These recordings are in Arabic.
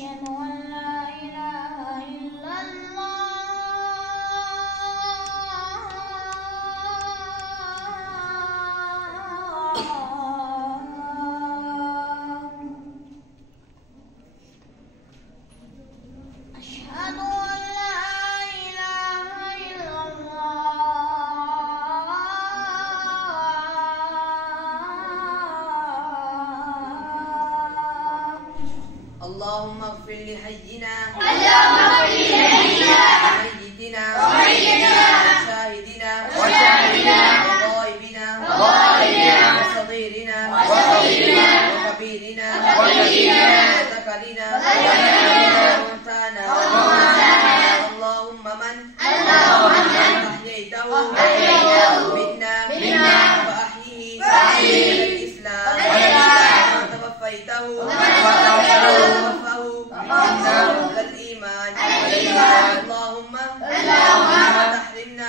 أشهد أن لا إله إلا اللهم اغفر لحينا وميتنا وشاهدنا وغائبنا وصغيرنا وكبيرنا وذكرنا وأنثانا اللهم من أحييته منا فأحيه على الإسلام وتوفيته الإيمان اللهم لا تحرمنا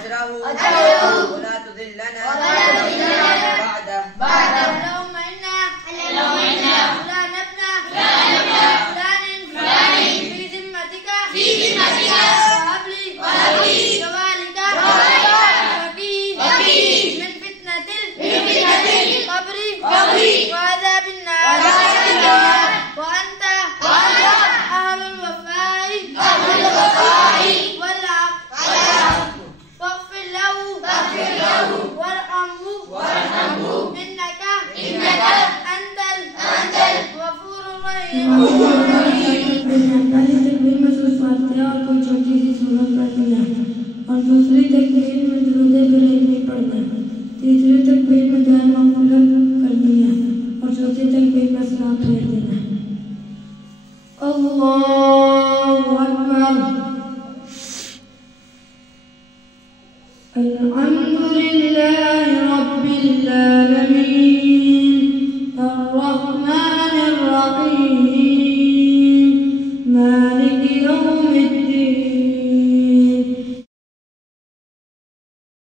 أجره ولا تذلنا بعده. اللهم إنا لا نبنى فلان في ذمتك وهب لي جوالك وقيه من فتنة القبر وعذاب النار وأنت أهل الوفاء والعقل فاغفر له وارحمه إنك أنت الغفور الرحيم.